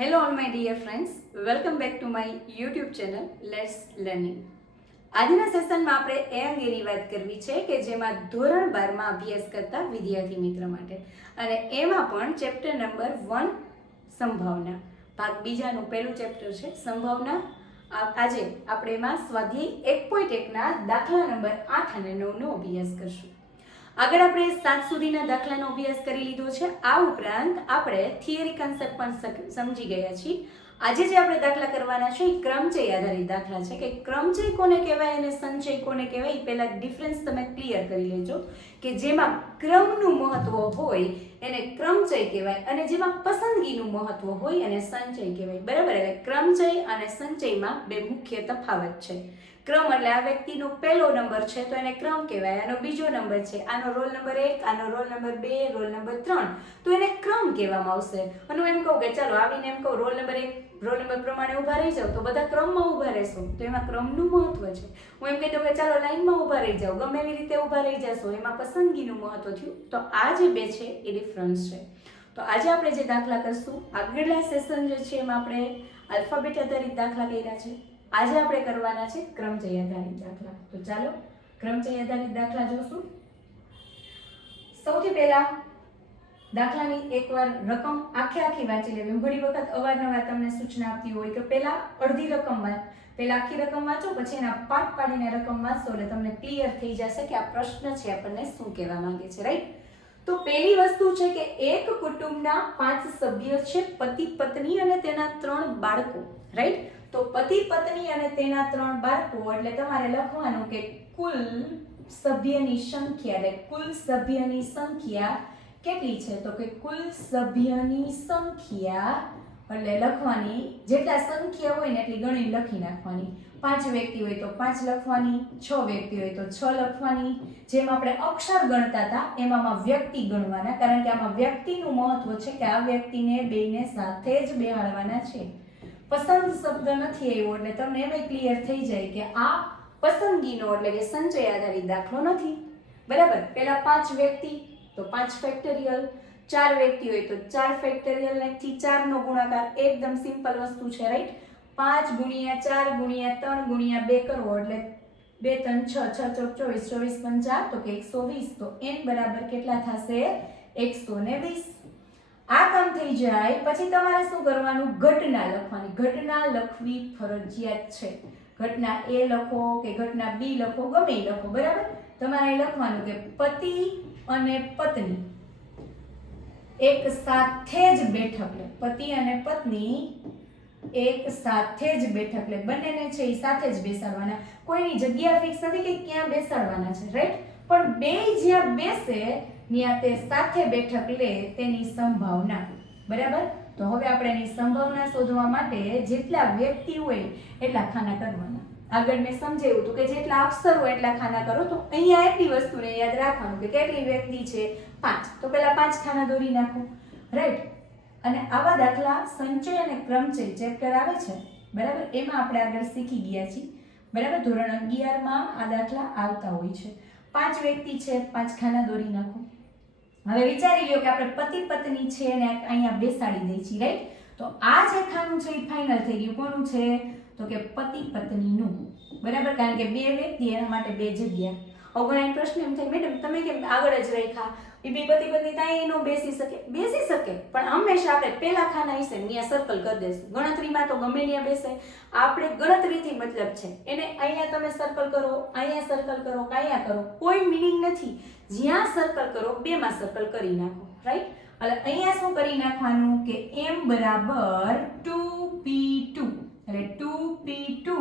Hello all my dear friends, welcome back to my YouTube channel Let's Learning. આજના સેશનમાં આપણે એ અંગેની વાત કરવી છે કે જેમાં ધોરણ 12 માં અભ્યાસ કરતા વિદ્યાર્થી મિત્ર માટે અને એમાં પણ ચેપ્ટર નંબર 1 સંભાવના ભાગ બીજાનું પહેલું ચેપ્ટર છે સંભાવના. આજે આપણે એમાં સ્વાધ્યાય 1.1 ના દાખલા નંબર 8 અને 9 નો અભ્યાસ કરશું. આગળ આપણે 7 સુધીના દાખલાનો અભ્યાસ કરી લીધો છે. આ ઉપરાંત આપણે થિયરી કન્સેપ્ટ પણ સમજી ગયા છીએ. આજે જે આપણે દાખલા કરવાના છે એ ક્રમચય આધારિત દાખલા છે કે ક્રમચય કોને કહેવાય અને સંચય કોને કહેવાય એ પહેલા ડિફરન્સ તમે ક્લિયર કરી લેજો કે જેમાં ક્રમનું મહત્વ હોય એને ક્રમચય કહેવાય અને જેમાં પસંદગીનું મહત્વ હોય એને સંચય કહેવાય. બરાબર? એટલે ક્રમચય અને સંચયમાં બે મુખ્ય તફાવત છે. ક્રમ એટલે આ વ્યક્તિનો પહેલો નંબર છે તો એને ક્રમ કહેવાય, આનો બીજો નંબર છે, આનો રોલ નંબર 1, આનો રોલ નંબર 2, રોલ નંબર 3 તો એને ક્રમ કહેવામાં આવશે. અને હું એમ કહું કે ચાલો આવીને એમ કહું રોલ નંબર 1 રોલ નંબર પ્રમાણે ઊભા રહી જાઓ તો બધા ક્રમમાં ઊભા રહેશો તો એમાં ક્રમનું મહત્વ છે. હું એમ કહી દઉં કે ચાલો લાઈનમાં ઊભા રહી જાઓ, ગમે એવી રીતે ઊભા રહી જશો એમાં પસંદગીનું મહત્વ થયું. તો આ જે બે છે એ ડિફરન્સ છે. તો આજે આપણે જે દાખલા કરશું આગળના સેશન જે છે એમાં આપણે આલ્ફાબેટ આધારિત દાખલા કર્યા છે. આજે આપણે કરવાના છે ક્રમચય આધારિત દાખલા. તો ચાલો ક્રમચય આધારિત દાખલા જોશું. સૌથી પહેલા દાખલાની એકવાર રકમ આખી વાંચી લેવી. ઘણી વખત અવારનવાર તમને સૂચના આપતી હોય કે પહેલા અડધી રકમ પહેલા આખી રકમ વાંચો પછી એના પાઠ પાડીને રકમ વાંચો એટલે તમને ક્લિયર થઈ જશે કે આ પ્રશ્ન છે આપણને શું કહેવા માંગે છે. રાઈટ? તો પહેલી વસ્તુ છે કે એક કુટુંબના 5 સભ્યો છે, પતિ પત્ની અને તેના 3 બાળકો. રાઈટ? તો પતિ પત્ની અને તેના 3 બાળકો એટલે તમારે લખવાનું કે કુલ સભ્યની સંખ્યા એટલે કુલ સભ્યની સંખ્યા કેટલી છે તો કે કુલ સભ્યની સંખ્યા એટલે લખવાની જેટલા સંખ્યા હોય ને એટલી ગણી લખી નાખવાની. 5 વ્યક્તિ હોય તો 5 લખવાની, 6 વ્યક્તિ હોય તો 6 લખવાની. જેમ આપણે અક્ષર ગણતા હતા એમાં વ્યક્તિ ગણવાના કારણ કે આમાં વ્યક્તિનું મહત્વ છે કે આ વ્યક્તિને બેયને સાથે જ બેહાડવાના છે. પસંદ શબ્દ નથી આવ્યો એટલે તમને એમ ક્લિયર થઈ જાય કે આ પસંદગીનો એટલે કે સંચય આધારિત દાખલો નથી. બરાબર? પહેલા 5 વ્યક્તિ તો 5 ફેક્ટોરિયલ, 4 વ્યક્તિ હોય તો 4 ફેક્ટોરિયલ થી 4 નો ગુણાકાર. એકદમ સિમ્પલ વસ્તુ છે. રાઈટ? 5 × 4 × 3 × 2 કરવો એટલે 2 3 6 6 ચોક 24 24 5 તો કે 120. તો n બરાબર કેટલા થશે? 120. આ કામ થઈ જાય પછી તમારે શું કરવાનું? ઘટના લખવાની. ઘટના લખવી ફરજિયાત છે. ઘટના A લખો કે ઘટના B લખો, ગમે એ લખો. બરાબર? તમારે લખવાનું કે પતિ અને પત્ની એક સાથે જ બેઠક લે. પતિ અને પત્ની એક સાથે જ બેઠક લે. બંનેને છે એ સાથે જ બેસાડવાના. કોઈની જગ્યા ફિક્સ નથી કે ક્યાં બેસાડવાના છે. રાઈટ? પણ બે જ્યાં બેસે ત્યાં તે સાથે બેઠક લે તેની સંભાવના. બરાબર? તો હવે આપણે એની સંભાવના શોધવા માટે જેટલા વ્યક્તિ હોય એટલા ખાના કરવાના. આગળ મેં સમજાવ્યું હતું કે જેટલા અક્ષર હોય એટલા ખાના કરો. તો અહીંયા એટલી વસ્તુને યાદ રાખવાનું કે કેટલી વ્યક્તિ છે? 5. તો પહેલા 5 ખાના દોરી નાખો. રાઈટ? અને આવા દાખલા સંચય અને ક્રમચય ચેપ્ટર આવે છે. બરાબર? એમાં આપણે આગળ શીખી ગયા છીએ. બરાબર? ધોરણ 11 માં આ દાખલા આવતા હોય છે. 5 વ્યક્તિ છે, 5 ખાના દોરી નાખો. હવે વિચારી લ્યો કે આપણે પતિ પત્ની છે અને અહીંયા બેસાડી દઈએ છીએ. રાઈટ? તો આ જે ખાનું છે એ ફાઇનલ થઈ ગયું. કોનું છે? તો કે પતિ પત્નીનું. બરાબર? કારણ કે 2 વ્યક્તિ એના માટે 2 જગ્યા. અવગણાય પ્રશ્ન એમ થાય મેડમ તમે કેમ આગળ જ રાખ્યા? એ બે પતિ પત્ની ત્યાં નો બેસી શકે. બેસી શકે પણ હંમેશા આપણે પહેલા ખાના હશે ત્યાં સર્કલ કરી દઈશું. ગણતરીમાં તો ગમે ત્યાં બેસે. આપણે ગણતરીથી મતલબ છે. એને અહીંયા તમે સર્કલ કરો, અહીંયા સર્કલ કરો, અહીંયા કરો, કોઈ મિનિંગ નથી. જ્યાં સર્કલ કરો બેમાં સર્કલ કરી નાખો. રાઈટ? એટલે અહીંયા શું કરી નાખવાનું કે m બરાબર 2p2 એટલે 2p2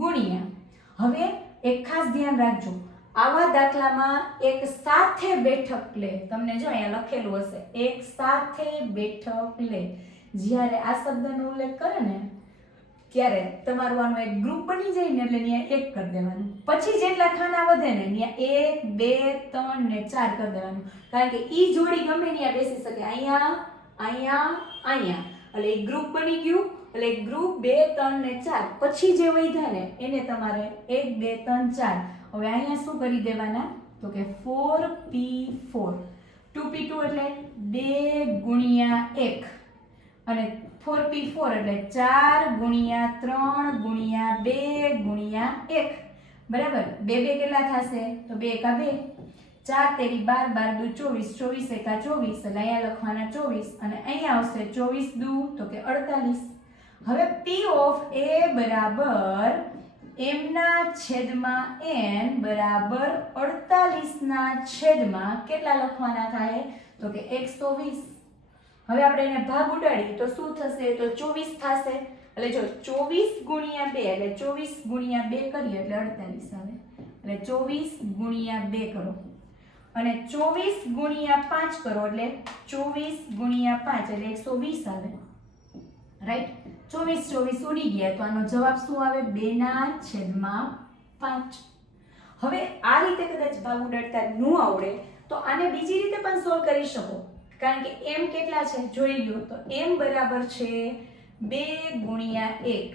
ગુણ્યા. હવે એક ખાસ ધ્યાન રાખજો આવા દાખલામાં એક સાથે બેઠક લે. તમને જો અહીંયા લખેલું હશે એક સાથે બેઠક લે. જ્યારે આ શબ્દનો ઉલ્લેખ કરે ને ત્યારે તમારું આનું એક ગ્રુપ બની જાય ને એટલે ત્યાં 1 કરી દેવાનું. પછી જેટલા ખાના વધે ને ત્યાં 1 2 3 ને 4 કરી દેવાનું. કારણ કે ઈ જોડી ગમે ત્યાં બેસી શકે. અહીંયા અહીંયા અહીંયા એટલે એક ગ્રુપ બની ગયું. એટલે ગ્રુપ 2 3 ને 4 પછી જે વધ્યા ને એને તમારે 1 2 3 4 હવે અહીંયા શું કરી દેવાના તો કે 4p4 2p2 એટલે 2 × 1 અને 4p4 એટલે 4 ગુણ્યા 3 ગુણ્યા 2 ગુણ્યા 1 બરાબર. 2 2 કેટલા થશે? તો 2 એકા 2, 4 તેરી 12, 12 દુ 24, 24 એકા 24 એટલે અહીંયા લખવાના 24 અને અહીંયા આવશે 24 દુ તો કે 48. હવે P ઓફ A બરાબર m ના છેદમાં n બરાબર 48 ના છેદમાં કેટલા લખવાના થાય? તો કે 120. હવે આપણે એને ભાગ ઉડાડીએ તો શું થશે? તો 24 થશે. એટલે જો 24 ગુણ્યા 2 એટલે 24 ગુણ્યા 2 કરીએ એટલે 48 આવે. એટલે 24 ગુણ્યા 2 કરો અને 24 ગુણ્યા 5 કરો એટલે 24 ગુણ્યા 5 એટલે 120 આવે. રાઈટ. 24 24 ઉડી ગયા તો આનો જવાબ શું આવે? 2 ના છેદમાં 5. હવે આ રીતે કદાચ ભાગ ઉડાડતા ન આવડે તો આને બીજી રીતે પણ સોલ્વ કરી શકો, કારણ કે m કેટલા છે જોઈ લો. તો m બરાબર છે 2 ગુણ્યા 1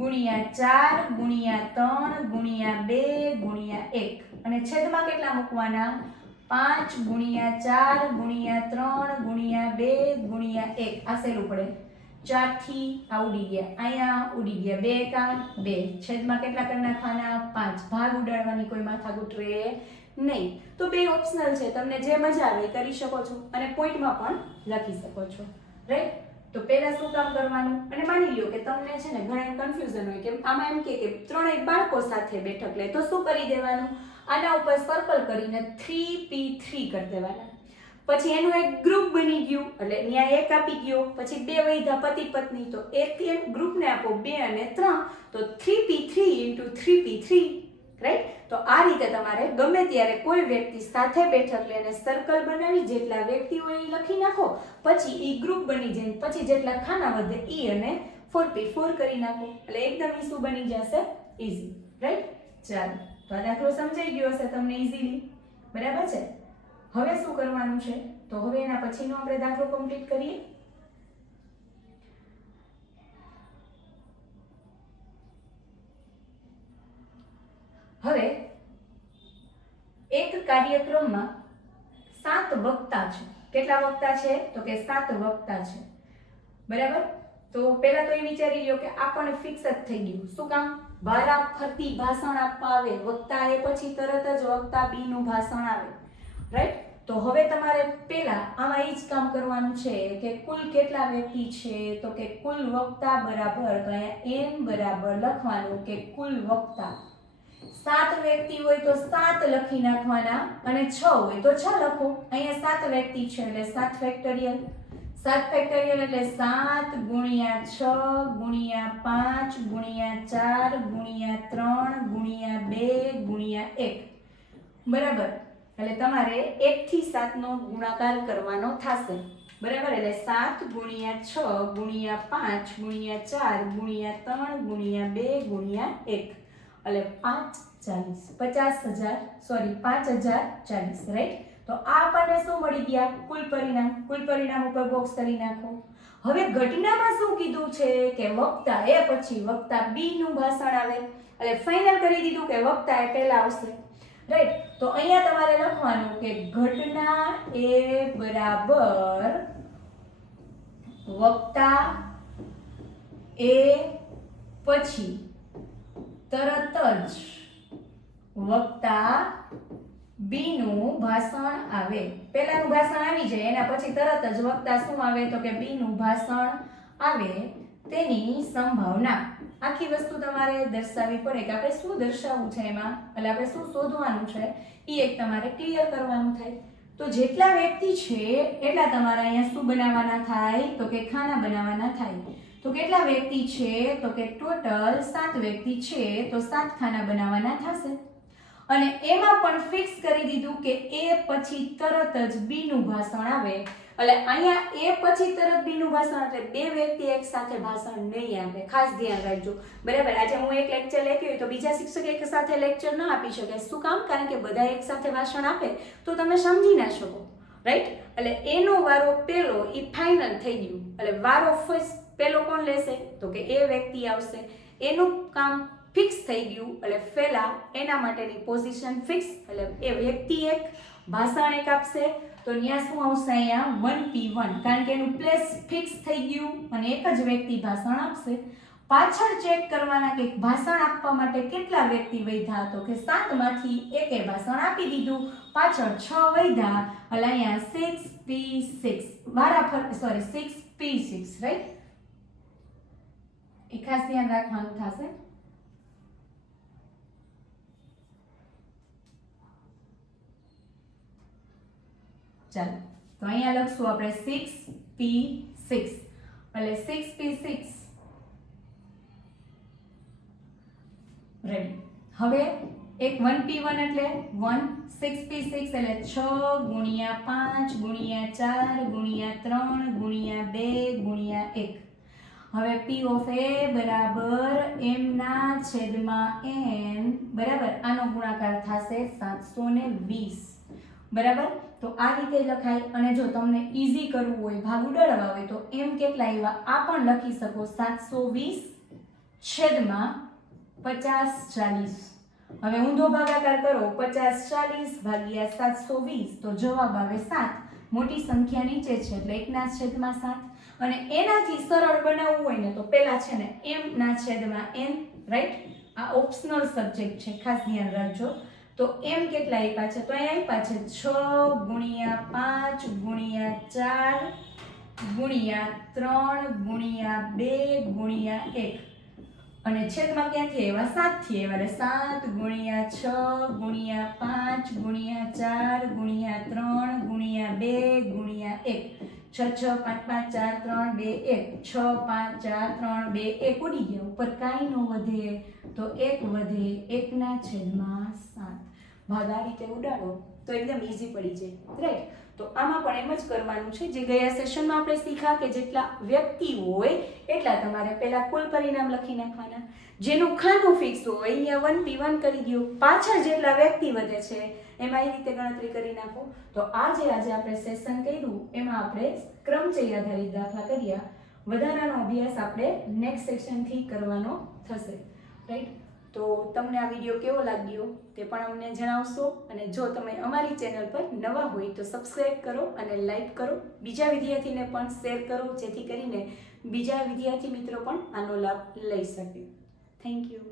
ગુણ્યા 4 ગુણ્યા 3 ગુણ્યા 2 ગુણ્યા 1 અને છેદમાં કેટલા મૂકવાના? 5 ગુણ્યા 4 ગુણ્યા 3 ગુણ્યા 2 ગુણ્યા 1. આ સહેલું પડે. 4 થી આ ઉડી ગયા, અહીંયા ઉડી ગયા, 2 એકા 2, છેદમાં કેટલા કરી નાખવાના? 5. ભાગ ઉડાડવાની કોઈ માથાકૂટ રહે નહીં. તો બે ઓપ્શનલ છે, તમને જે મજા આવે એ કરી શકો છો અને પોઈન્ટમાં પણ લખી શકો છો. રાઈટ. તો પહેલા શું કામ કરવાનું? અને માની લ્યો કે તમને છે ને ઘણા કન્ફ્યુઝન હોય કે આમાં એમ કે ત્રણેય બાળકો સાથે બેઠક લે તો શું કરી દેવાનું? આના ઉપર સર્કલ કરીને 3p3 કરી દેવાના. પછી એનું એક ગ્રુપ બની ગયું એટલે અહીંયા એક આપી ગયો, પછી બે વૈધા પતિ પત્ની તો એક ગ્રુપને આપો 2 અને 3 તો 3p3 * 3p3. રાઈટ. તો આ રીતે તમારે ગમે ત્યારે કોઈ વ્યક્તિ સાથે બેઠક લઈને સર્કલ બનાવી જેટલા વ્યક્તિ હોય એ લખી નાખો, પછી એ ગ્રુપ બની જાય, પછી જેટલા ખાના વધે એ અને 4p4 કરી નાખો એટલે એકદમ ઈ શું બની જશે? ઈઝી. રાઈટ. ચાલો, તો આ દાખલો સમજાઈ ગયો હશે તમને ઈઝીલી. બરાબર છે. હવે શું કરવાનું છે? તો હવે એના પછીનો આપણે દાખલો કમ્પ્લીટ કરીએ. હવે એક કાર્યક્રમમાં 7 વક્તા છે. કેટલા વક્તા છે? તો કે 7 વક્તા છે. બરાબર. તો પહેલા તો એ વિચારી લ્યો કે આ પણ ફિક્સ જ થઈ ગયું. શું કામ? વારા ફરતી ભાષણ આપવા આવે. વક્તા એ પછી તરત જ વક્તા બી નું ભાષણ આવે. રાઈટ. તો હવે તમારે પહેલા આમાં એ જ કામ કરવાનું છે કે કુલ કેટલા વ્યક્તિ છે? તો કે કુલ વક્તા બરાબર, તો અહીંયા n બરાબર લખવાનું કે કુલ વક્તા 7 વ્યક્તિ હોય તો 7 લખી નાખવાના અને 6 હોય તો 6 લખો. અહીંયા 7 વ્યક્તિ છે એટલે 7 ફેક્ટોરિયલ. 7 ફેક્ટોરિયલ એટલે 7 ગુણ્યા 6 ગુણ્યા 5 ગુણ્યા 4 ગુણ્યા 3 ગુણ્યા 2 ગુણ્યા 1. બરાબર. એટલે તમારે 1 થી 7 નો ગુણાકાર કરવાનો થશે. બરાબર. એટલે 7 ગુણ્યા 6 ગુણ્યા 5 ગુણ્યા 4 ગુણ્યા 3 ગુણ્યા 2 ગુણ્યા 1 એટલે 5040. રાઈટ. તો આ આપણને શું મળી ગયા? કુલ પરિણામ. કુલ પરિણામ ઉપર બોક્સ કરી નાખો. હવે ઘટનામાં શું કીધું છે કે વક્તા એ પછી વક્તા બી નું ભાષણ આવે એટલે ફાઇનલ કરી દીધું કે વક્તા એ પહેલા આવશે. રાઈટ. તો અહીંયા તમારે લખવાનું કે ઘટના એ બરાબર વક્તા એ પછી તરત જ વક્તા બી નું ભાષણ આવે. પહેલાનું ભાષણ આવી જાય એના પછી તરત જ વક્તા શું આવે? તો કે બી નું ભાષણ આવે તેની સંભાવના. આખી વસ્તુ તમારે દર્શાવવી પડે કે આપણે શું દર્શાવવું છે એમાં, એટલે આપણે શું શોધવાનું છે એ એક તમારે ક્લિયર કરવાનું થાય. તો જેટલા વ્યક્તિ છે એટલા તમારે અહીંયા શું બનાવવાના થાય? તો કે ખાના બનાવવાના થાય. તો કેટલા વ્યક્તિ છે? તો કે ટોટલ 7 વ્યક્તિ છે તો 7 ખાના બનાવવાના થશે. અને એમાં પણ ફિક્સ કરી દીધું કે એ પછી તરત જ બી નું ભાષણ આવે એટલે અહીંયા એ પછી તરત બી નું ભાષણ એટલે બે વ્યક્તિ એક સાથે ભાષણ નહીં આપે. ખાસ ધ્યાન રાખજો. બરાબર. આજે હું એક લેક્ચર લેતી હોય તો બીજા શિક્ષક એક સાથે લેક્ચર ન આપી શકે. શું કામ? કારણ કે બધા એક સાથે ભાષણ આપે તો તમે સમજી ના શકો. રાઈટ. એટલે એનો વારો પેલો એ ફાઇનલ થઈ ગયું એટલે વારો ફર્સ્ટ પેલો કોણ લેશે? તો કે એ વ્યક્તિ આવશે. એનું કામ ફિક્સ થઈ ગયું એટલે પહેલા એના માટેની પોઝિશન ફિક્સ એટલે એ વ્યક્તિ એક ભાષણ એક આપશે તો ત્યાં શું આવશે? અહીંયા 1P1, કારણ કે એનું પ્લેસ ફિક્સ થઈ ગયું અને એક જ વ્યક્તિ ભાષણ આપશે. પાછળ ચેક કરવાના કે ભાષણ આપવા માટે કેટલા વ્યક્તિ વૈધા, તો કે 7 માંથી એકે ભાષણ આપી દીધું, પાછળ 6 વૈધા, એટલે અહીંયા 6P6 6P6, રાઈટ? એ ખાસ ધ્યાન રાખવાનું થશે. ચાલો તો અહીંયા લખશું આપણે 6P6, એટલે 6P6 રેડી. હવે એક 1P1 એટલે 1, 6P6 એટલે 6 ગુણ્યા 5 ગુણ્યા 4 ગુણ્યા 3 ગુણ્યા 2 ગુણ્યા 1. હવે P ઓફ A બરાબર m ના છેદમાં n બરાબર, આનો ગુણાકાર થશે 720 બરાબર. તો આ રીતે લખાય. અને જો તમને ઈઝી કરવું હોય, ભાગ ઉડાડવા હોય, તો m કેટલા આવ્યા આ પણ લખી શકો, 720 છેદમાં 50 40. હવે ઊંધો ભાગાકાર કરો, 50 40 ભાગ્યા 720, તો જવાબ આવે 7. મોટી સંખ્યા નીચે છે એટલે 1 ના છેદમાં 7. અને એનાથી સરળ બનાવવું હોય ને તો પેલા છે ને m ના છેદમાં n, રાઈટ? આ ઓપ્શનલ સબ્જેક્ટ છે, ખાસ ધ્યાન રાખજો. તો m કેટલા આપ્યા છે? તો અહીંયા આપ્યા છે 6 ગુણ્યા 5 ગુણ્યા 4 ગુણ્યા 3 ગુણ્યા 2 ગુણ્યા 1. અને છેદમાં ક્યાંથી આવ્યા? 7 થી આવ્યા, એટલે 7 ગુણ્યા 6 ગુણ્યા 5 ગુણ્યા 4 ગુણ્યા 3 ગુણ્યા 2 ગુણ્યા 1. 6 6 5 5 4 3 2 1. 6 5 4 3 2 1 ઉડી ગયા, ઉપર કાંઈ ન વધે તો 1 વધે, 1 ના છેદમાં 7. ભાગ આ રીતે ઉડાડો તો એકદમ ઈઝી પડી જાય, રાઈટ? તો આમાં પણ એમ જ કરવાનું છે જે ગયા સેશનમાં આપણે શીખ્યા કે જેટલા વ્યક્તિ હોય એટલા તમારે પહેલા કુલ પરિણામ લખી નાખવાના. જેનું ખાનું ફિક્સ હોય અહીંયા 1P1 કરી દો, પાછળ જેટલા વ્યક્તિ વધે છે એમાં એ રીતે ગણતરી કરી નાખો. તો આજે આપણે સેશન કર્યું એમાં આપણે ક્રમચય આધારિત દાખલા કર્યા. વધારાનો અભ્યાસ આપણે નેક્સ્ટ સેશનથી કરવાનો થશે, રાઈટ? તો તમને આ વિડીયો કેવો લાગ્યો તે પણ અમને જણાવશો. અને જો તમે અમારી ચેનલ પર નવા હોય તો સબસ્ક્રાઈબ કરો અને લાઈક કરો, બીજા વિદ્યાર્થીને પણ શેર કરો, જેથી કરીને બીજા વિદ્યાર્થી મિત્રો પણ આનો લાભ લઈ શકે. Thank you.